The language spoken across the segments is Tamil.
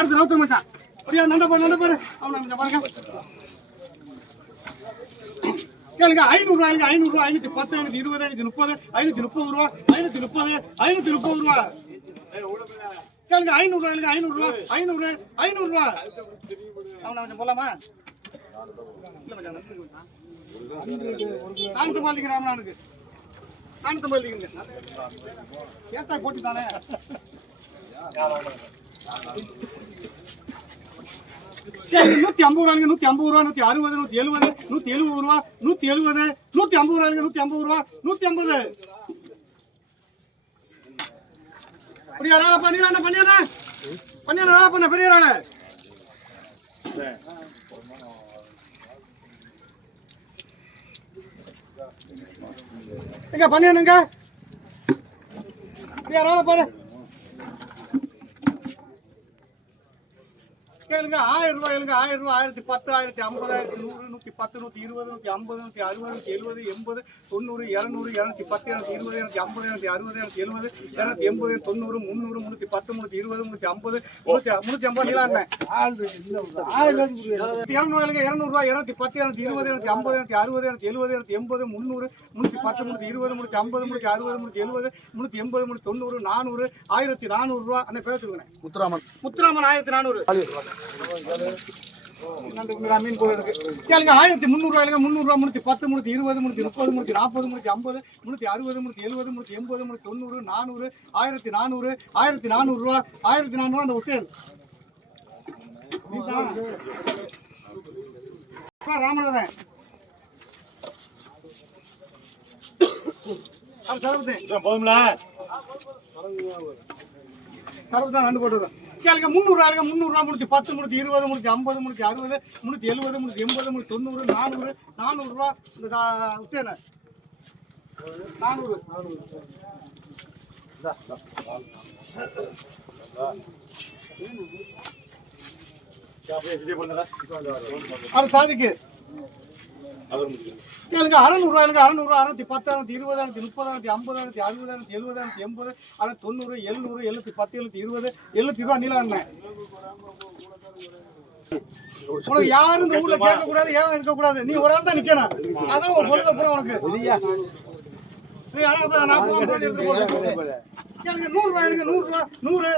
அடுத்து நவுத்து மச்சான் அப்படியா நண்ட பாரு நண்ட பாரு. அவனை கொஞ்சம் பாருங்க. கேளுங்க ஐநூறு ரூபாய்ங்க ஐநூறு ரூபாய் ஐநூத்தி பத்து ஐநூத்தி இருபது ஐநூத்தி முப்பது ஐநூத்தி முப்பது ரூபா ஐநூத்தி முப்பது ஐநூத்தி முப்பது ரூபா. கேளுங்க ஐநூறு ரூபாய்ங்க ஐநூறு ரூபா ஐநூறு ஐநூறு ரூபா. அவனை கொஞ்சம் போலாமா? இல்ல மச்சான், மாளிகை ராமநானுக்கு காணத்து மாளிகைங்க ஏத்தா போட்டு தானே நூத்தி ஐம்பது ரூபாய் நூத்தி ஐம்பது ரூபா நூத்தி அறுபது நூத்தி எழுபது நூத்தி எழுபது ரூபா நூத்தி எழுபது நூத்தி ஐம்பது ரூபாய் நூத்தி ஐம்பது ரூபா நூத்தி ஐம்பது. அப்படியா ராளா பண்ணிடலாம் பண்ணிடுறா பண்ணிடுறா பண்ண பெரிய பண்ணிடுங்க பாரு கேளுங்க ஆயிரம் ரூபாய் கேளுங்க ஆயிரம் ரூபாய் ஆயிரத்தி பத்து ஆயிரத்தி ஐம்பது ஆயிரத்தி நூறு நூற்றி பத்து நூற்றி இருபது நூற்றி ஐம்பது நூற்றி அறுபது நூற்றி எழுபது எண்பது தொண்ணூறு இரநூறு இரநூத்தி பத்து இரநூத்தி இருபது இரநூத்தி ஐம்பது இரநூத்தி அறுபது இரநூத்தி எழுபது இரநூத்தி எண்பது தொண்ணூறு முந்நூறு முந்நூற்றி பத்து முந்நூற்றி இருபது முந்நூற்றி ஐம்பது முந்நூற்றி முந்நூற்றி ஐம்பது நீளாங்க இரநூறுவாய்க்கு இரநூறுவா இரநூத்தி பத்து இரநூத்தி இருபது இரநூத்தி ஐம்பது இரநூத்தி அறுபது இரநூத்தி எழுபது இரநூத்தி எண்பது முந்நூறு முந்நூற்றி பத்து முந்நூற்றி இருபது முந்நூற்றி ஐம்பது முந்நூற்றி அறுபது முந்நூற்றி எழுபது முந்நூற்றி எண்பது முந்நூற்றி தொண்ணூறு நானூறு ஆயிரத்தி நானூறுரூவா அந்த பேர் சொல்லுங்க முத்துராமன். முத்துராமன் ஆயிரத்தி நானூறு. மீன் கூட இருக்கு ஆயிரத்தி முந்நூறுவாயிலுங்க முந்நூறுவா முந்நூற்றி பத்து முந்நூற்றி இருபது முந்நூற்றி முப்பது முந்நூற்றி நாற்பது முந்நூற்றி ஐம்பது முந்நூற்றி அறுபது முந்நூற்றி எழுபது எண்பது முந்நூற்றி தொண்ணூறு நானூறு ஆயிரத்தி நானூறு ஆயிரத்தி நானூறுரூவா ஆயிரத்தி நானூறுவா அந்த உசேன் ராமநாதன். சரபத்தேன் போதும்ல? சரபத்தான் நண்டு போட்டுதான் கேளுங்க முந்நூறு ஆளுங்க முந்நூறுரூவா முந்நூற்றி பத்து முந்நூற்றி இருபது முந்நூற்றி ஐம்பது முந்நூற்றி அறுபது முந்நூற்றி எழுபது முந்நூற்றி எண்பது முந்நூற்றி தொண்ணூறு நானூறு நானூறுரூவா இந்த உசேன. நானூறு. அது சாதிக்கு. எனக்கு அறநூறுவா அறநூறு அறநூறுவா அறநூத்தி பத்தாயிரத்தி இருபதாயிரத்தி முப்பதாயிரத்தி ஐம்பதாயிரத்தி அறுபதாயிரத்தி எழுபதாயிரத்தி எண்பது அறுநூத்தி தொண்ணூறு எழுநூறு எழுநூத்தி பத்து எழுநூத்தி இருபது எழுநூத்தி ரூபா நீளம் என்ன? உனக்கு யாரும் இந்த ஊர்ல கேட்க கூடாது ஏன் இருக்க கூடாது நீ ஒரு ஆள் தான் நிக்கணும். அதான் உன் பொழுது உனக்கு. நீ அதான் அப்ப நூறுபா ரூபா உட்கார்ந்து நூறு ரூபாய் நூறு ரூபா நூறு.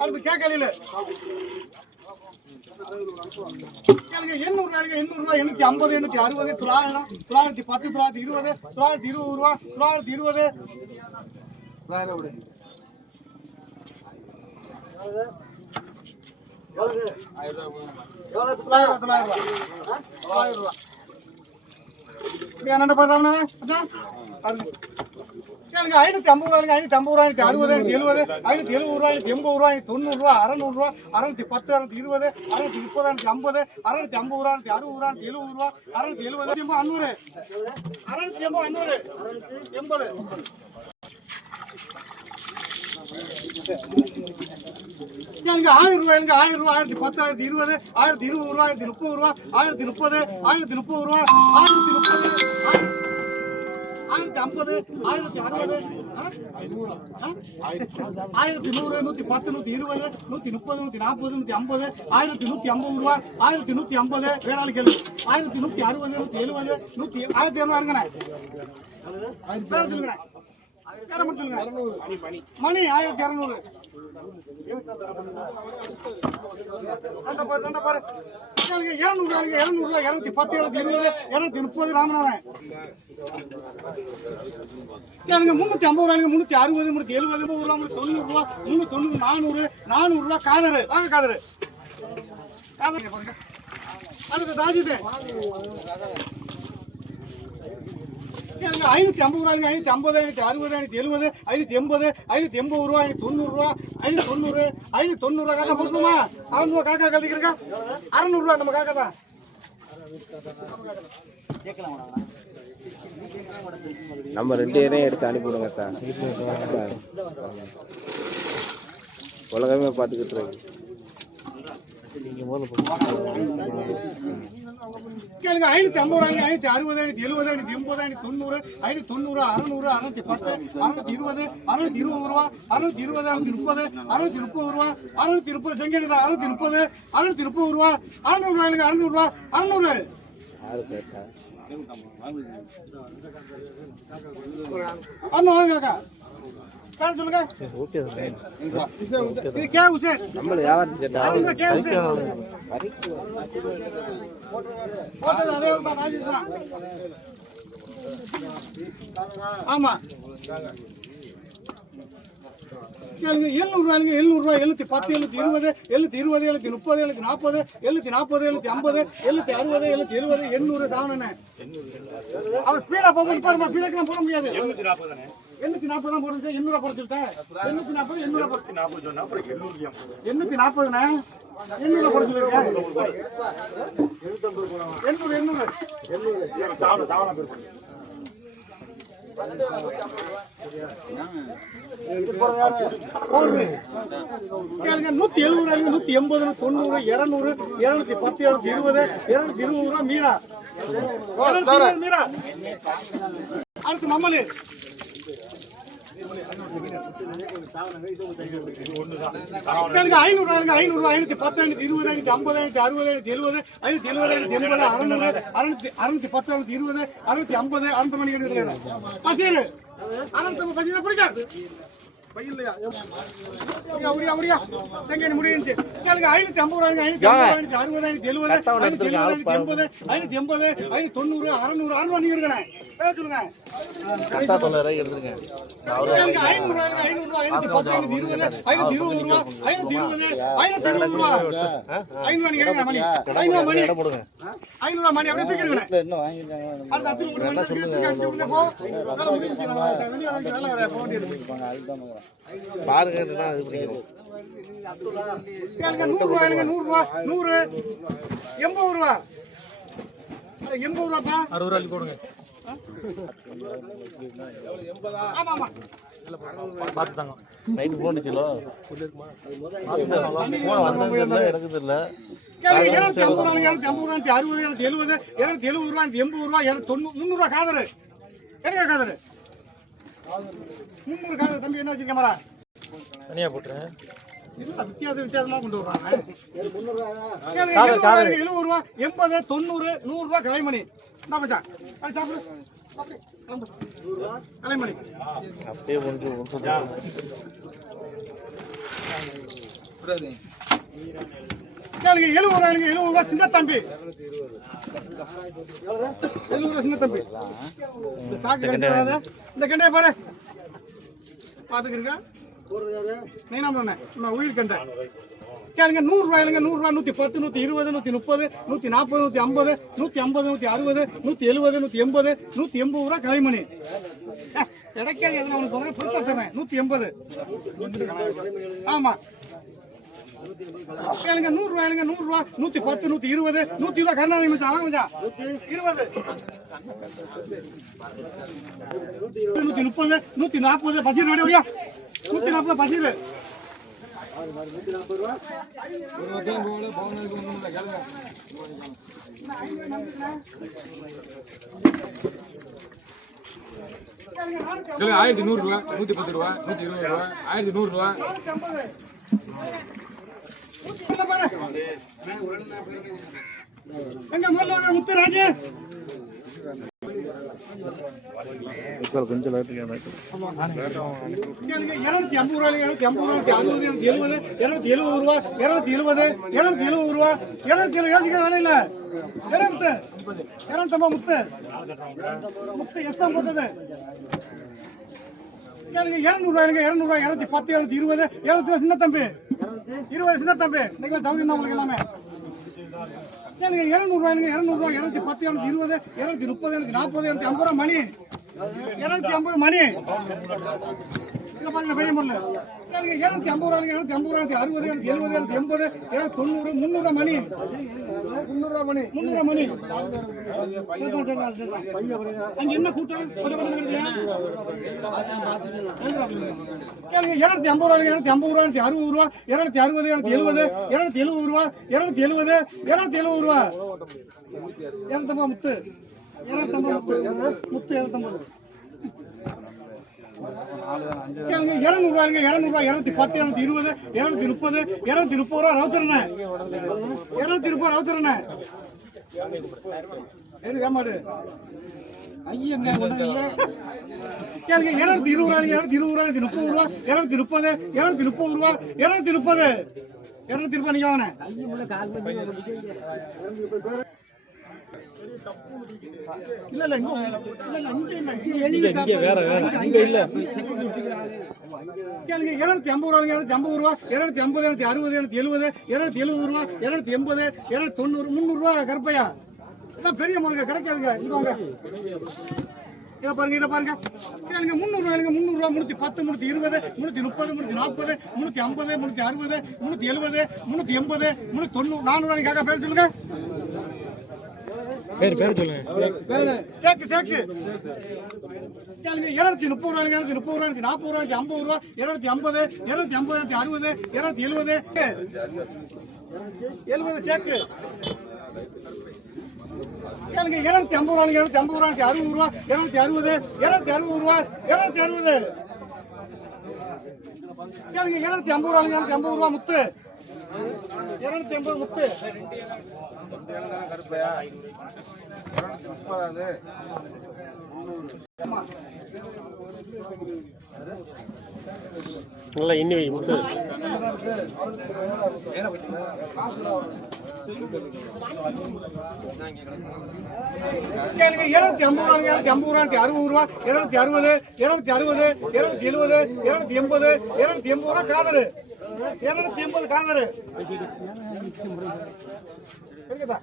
அடுத்து கேட்கல கேளுங்க எண்ணூறு எண்ணூறு ரூபாய் எண்ணூத்தி ஐம்பது எண்ணூத்தி அறுபது தொள்ளாயிரம் தொள்ளாயிரத்தி பத்து தொள்ளாயிரத்தி இருபது தொள்ளாயிரத்தி இருபது ரூபா தொள்ளாயிரத்தி இருபது. தொள்ளாயிரம் தொள்ளாயிரம் ரூபா. தொள்ளாயிரம் ரூபா. எனக்கு ஐநூற்றி ஐம்பது ரூபாய்க்கு ஐநூத்தி ஐம்பது ரூபாய் ஐநூத்தி அறுபது ஐநூத்தி எழுபது ஐநூற்றி எழுபது ரூபாய் ஐநூத்தி எண்பது ரூபாய் தொண்ணூறுரூவா ரூபா அறநூறு பத்து அறுநூத்தி இருபது அறநூற்றி முப்பது அறுநூத்தி ஐம்பது அறநூற்றி ஐம்பது ரூபா அறுநூத்தி அறுபது ரூபா அறுநூத்தி எழுபது ரூபா அறநூற்றி எழுபது எண்பது அன்னூறு அறநூற்றி எண்பது அன்னூறு எண்பது. எனக்கு ஆயிரம் ரூபாய்ங்க ஆயிரம் ரூபாய் ஆயிரத்தி பத்து ஆயிரத்தி இருபது ஆயிரத்தி இருபது ரூபா ஆயிரத்தி முப்பது ரூபா ஆயிரத்தி முப்பது ஆயிரத்தி முப்பது ரூபா ஆயிரத்தி முப்பது ஐம்பது ஆயிரத்தி அறுபது? ஆயிரத்தி நூறு நூத்தி பத்து நூத்தி இருபது நூத்தி முப்பது நூத்தி நாற்பது நூத்தி ஐம்பது ஆயிரத்தி நூத்தி ஐம்பது ரூபா ஆயிரத்தி நூத்தி ஐம்பது வேளாண் கேள்வி. ஆயிரத்தி நூத்தி அறுபது நூத்தி எழுபது நூத்தி ஆயிரத்தி இரநூறு சொல்லுங்க. மணி ஆயிரத்தி இரநூறு. அந்த பாரு தண்டை பாரு. கேளுங்க இரநூறு ஆளுங்க இரநூத்தி பத்து இரநூத்தி இருபது இரநூத்தி முப்பது ராமநாதன். கேளுங்க முந்நூற்றி ஐம்பது ரூபாய் முந்நூற்றி அறுபது முந்நூற்றி எழுபது நூறு ரூபா முந்நூற்றி தொண்ணூறு ரூபா முந்நூற்றி தொண்ணூறு நானூறு நானூறு ரூபா காதரு. வாங்க காதரு. காதரு. பாருங்க அடுத்து தாஜிது. ஐநூற்றி ஐம்பது ரூபாய்ங்க ஐநூற்றி ஐம்பது ஐநூற்றி அறுபது ஐநூற்றி எழுபது ஐநூற்றி எண்பது ஐநூற்றி எண்பது ரூபா ஐநூற்றி தொண்ணூறுரூவா ஐநூற்றி தொண்ணூறு ஐநூற்றி தொண்ணூறுரூவா காக்கா போட்டுமா அறநூறுவா காக்கா கழிக்கிறக்கா அறநூறுவா நம்ம காக்கா தான் நம்ம ரெண்டு பேரையும் எடுத்து அனுப்பிவிடுங்க சார் உலகமே பார்த்துக்கிட்டு இருக்கு. கேளுங்க ஐநூத்தி ஐம்பது ரூபாய் ஐநூத்தி அறுபது ஐநூத்தி எழுபது ஐநூத்தி எண்பது ஐநூத்தி தொண்ணூறு ஐநூத்தி தொண்ணூறு அறுநூறு அறுநூத்தி பத்து அறுநூத்தி இருபது அறுநூத்தி இருபது ரூபா அறுநூத்தி இருபது அறுநூத்தி முப்பது அறுநூத்தி முப்பது ரூபா அறுநூத்தி முப்பது செங்கல் அறுநூத்தி முப்பது அறுநூத்தி முப்பது ரூபா அறுநூறு ரூபாய் அறுநூறு ரூபா அறுநூறு. அண்ணா கேட்டா சொல்லுங்க. ஓகே இது கே உசேன் நம்மள வியாபாரம் சேட்டா இது கே உசேன் போட்டது அதே ஒரு தான் ராஜேஷ் தான். ஆமா. கேளுங்க எழுநூறு ரூபாய்ங்க எழுநூறு ரூபாய் எழுநூத்தி பத்து எழுநூத்தி இருபது எழுநூத்தி இருபது எழுநூத்தி முப்பது எழுநூத்தி நாற்பது எழுநூத்தி நாற்பது எழுநூத்தி ஐம்பது எழுநூத்தி அறுபது எழுநூத்தி எழுபது எண்ணூறு தாவணனே அவர் ஸ்பீடா போக உட்காருமா? ஸ்பீடாக்கெல்லாம் போட முடியாது. எண்ணூத்தி நாற்பது தான் போடுறது எண்ணூறு குறைச்சிட்டேன் எண்ணூத்தி நாற்பது எண்ணூறு எண்ணூத்தி நாற்பதுண்ணே எண்ணூறு குறைச்சிருக்கேன் எண்ணூறு எண்ணூறு. கேளுங்க நூத்தி எழுபது நூத்தி எண்பது தொண்ணூறு இருநூறு இருநூத்தி பத்து இருநூத்தி இருபது இருநூத்தி இருபது ரூபா மீரா. இருபது மீரா. அடுத்து மம்மலு. கேளுங்க ஐநூறு ஐநூறு ஐநூத்தி பத்து ஐநூத்தி இருபது ஐநூத்தி ஐம்பது ஐநூத்தி அறுபது ஐநூத்தி எழுபது ஐநூத்தி எழுபது ஐநூத்தி எண்பது அறுநூறு அறுநூத்தி அறுநூத்தி பத்து அறுநூத்தி இருபது அறுநூத்தி ஐம்பது அறுநூத்தி மணி எடுத்துக்கலாம் பசீர் அறுநூத்தி பிடிக்காது கேளுங்க ஐநூத்தி ஐம்பது ஐநூத்தி ஐநூத்தி அறுபது ஐநூத்தி எழுபது ஐநூத்தி எழுபது ஐநூத்தி எண்பது ஐநூத்தி எண்பது ஐநூத்தி தொண்ணூறு அறுநூறு அறுநூறு நீங்க ரூபாய்ங்க ஐநூறு ரூபாய் வேண்டியது. பாருங்க இது பண்ணிக்கிறோம் கேளுங்க, நூறு ரூபாய்ங்க, நூறு எண்பது ரூபா. எண்பது ரூபாப்பா. ஆமா, ஆமா. நைட்டு போனுச்சுலோ எனக்கு தெரியல இருநூத்தி ஐம்பது ரூபாய்ங்க, இருநூத்தி ஐம்பது ரூபா, அறுபது, இருநூத்தி எழுபது, இருநூத்தி எழுபது ரூபா, எண்பது ரூபா, இருநூத்தி தொண்ணூறு, முந்நூறு ரூபா காதரு. என்னங்க காதரு? முந்நூறு காதரு, தம்பி என்ன வச்சிருக்க மரா? தனியா போட்டுறேன் வித்தியாச வித்தியாசமா கொண்டு வர்றாங்க. எழுபது ரூபா, எண்பது, தொண்ணூறு, நூறு ரூபா கலைமணி. அது சாப்பிடு. கலைமணி. அப்படியே கேளுங்க, எழுபது ரூபா சின்ன தம்பி எழுபது ரூபா சின்ன தம்பி இந்த சாக்கு. இந்த கண்டைய பாரு பாத்துக்கிறீங்க நீ நம்ம உயிர் கண்டை கேளுங்க நூறுரூவாயிலுங்க நூறுரூவா நூற்றி நூத்தி பத்து நூத்தி இருபது நூத்தி முப்பது நூத்தி நாற்பது நூத்தி ஐம்பது நூத்தி ஐம்பது நூத்தி அறுபது நூத்தி எழுபது நூத்தி எண்பது நூத்தி எண்பது ரூபா கலைமணி. அஹ், கிடைக்காது எதுனா உனக்கு போங்க தரேன். நூத்தி எண்பது. ஆமா. எனக்கு நூறு ரூபாய்ங்க நூறு ரூபாய் நூத்தி பத்து நூத்தி இருபது. நூத்தி இருபது கருணாநிதி மச்சான். வாங்க மச்சான். இருபது. நூத்தி முப்பது நூத்தி நாற்பது. பசீர் வேணும் வழியா நூத்தி நாற்பது பசீர். ஆயிரத்தி நூறு ரூபா நூத்தி பத்து ரூபா நூத்தி இருபது ரூபா ஆயிரத்தி நூறு ரூபா. கொஞ்சம் லேட்டு கேளுங்க இருநூத்தி ஐம்பது ரூபாய் இருநூத்தி ஐம்பது ரூபாய் அறுபது இருநூத்தி எழுபது இருநூத்தி எழுபது ரூபா இருநூத்தி எழுபது இருநூத்தி எழுபது ரூபா இருநூத்தி எழுபது யோசிக்கிற வேலை இல்ல இருநூத்து இருநூத்தம்பா முத்து முத்து எஸ் தான் போட்டது கேளுங்க இருநூறு ரூபாய்ங்க இருநூறு ரூபாய் இருநூத்தி பத்து இருநூத்தி இருபது இருநூத்தி சின்ன தம்பி இருபது சின்ன தம்பி. இன்னைக்கு சௌகரியம் தான் உங்களுக்கு எல்லாமே. எனக்கு இரநூறுவா எனக்கு இரநூறுவா இரநூத்தி பத்து இரநூத்தி இருபது இரநூத்தி முப்பது இரநூத்தி நாற்பது இரநூத்தி ஐம்பது ரூபா மணி. இரநூத்தி ஐம்பது மணி. இதை பாருங்க பெரிய முறை கேளுங்க ஐம்பது ரூபாய் இருநூத்தி ஐம்பது ரூபாய் அறுபது இருநூத்தி எழுபது இருநூத்தி எண்பது இருநூத்தி தொண்ணூறு முந்நூறு மணி. முந்நூறு மணி. முந்நூறு மணி. அங்க என்ன கூட்டம்? கொஞ்சம் கொஞ்சம் கேளுங்க இருநூத்தி ஐம்பது ரூபாய் இருநூத்தி ஐம்பது ரூபாய் இருநூத்தி அறுபது ரூபா இருநூத்தி அறுபது இருநூத்தி எழுபது இருநூத்தி எழுபது ரூபா இருநூத்தி எழுபது இருநூத்தி எழுபது ரூபா. இருநூத்தம்பது முத்து. இருநூத்தம்பது முத்து. முத்து இருநூத்தம்பது. கேளுங்க இருநூறு ரூபாய்ங்க இருநூறு பத்து இரநூத்தி இருபது இருநூத்தி முப்பது இருநூத்தி முப்பது ரூபா ரவுத்தரண்ணே இருநூத்தி முப்பது ரவுத்தரண்ணே ஏமாடு. ஐயங்க கேளுங்க இருநூத்தி இருபது ரூபாய் இருநூத்தி இருபது ரூபாய் முப்பது ரூபா இருநூத்தி முப்பது இருநூத்தி முப்பது ரூபா இருநூத்தி முப்பது. இருநூத்தி முப்பது நீங்க வாங்க இல்ல இல்ல இங்க இல்ல இல்ல இங்க இல்ல இங்க வேற வேற. இங்க இல்ல. கேளுங்க இருநூத்தி ஐம்பது ரூபாய் இருநூத்தி ஐம்பது ரூபா இருநூத்தி ஐம்பது இருநூத்தி அறுபது இருநூத்தி எழுபது இருநூத்தி எழுபது ரூபா இருநூத்தி எண்பது இருநூத்தி தொண்ணூறு முந்நூறு ரூபா கருப்பையா? எல்லாம் பெரிய முருங்க கிடைக்காதுங்க. இங்க வாங்க. இதை பாருங்க இதை பாருங்க. கேளுங்க முந்நூறு ரூபாய்ங்க முந்நூறு ரூபா முன்னூத்தி பத்து முன்னூத்தி இருபது முன்னூத்தி முப்பது முன்னூத்தி நாற்பது முன்னூத்தி ஐம்பது முன்னூத்தி அறுபது முன்னூத்தி எழுபது முன்னூத்தி எண்பது முன்னூத்தி தொண்ணூறு நானூறு ரூபாய்க்காக பேர் சொல்லுங்க. பேர் பேர் சொல்லுங்க. சேக்கு சேக்கு. கேளுங்க இருநூத்தி முப்பது ரூபாய் இருநூத்தி முப்பது ரூபாய் நாற்பது ரூபாய் ஐம்பது ரூபா இருநூத்தி ஐம்பது இருநூத்தி ஐம்பது அறுபது இருநூத்தி எழுபது. எழுபது சேக்கு. கேளுங்க இருநூத்தி ஐம்பது ரூபாய் இருநூத்தி ஐம்பது ரூபாய் அறுபது ரூபா இருநூத்தி அறுபது இருநூத்தி அறுபது ரூபா இருநூத்தி அறுபது. கேளுங்க இருநூத்தி ஐம்பது ரூபாய் இருநூத்தி ஐம்பது ரூபா முத்து. இருநூத்தி ஐம்பது முத்து. நல்லா இன்னி வை முத்து. கேளுங்க இருநூத்தி ஐம்பது ரூபா இருநூத்தி ஐம்பது ரூபா அறுபது ரூபா இருநூத்தி அறுபது இருநூத்தி அறுபது இருநூத்தி எழுபது இருநூத்தி எண்பது இருநூத்தி எண்பது ரூபா காதரு. இருநூத்தி எண்பது காதரு. இருக்குதா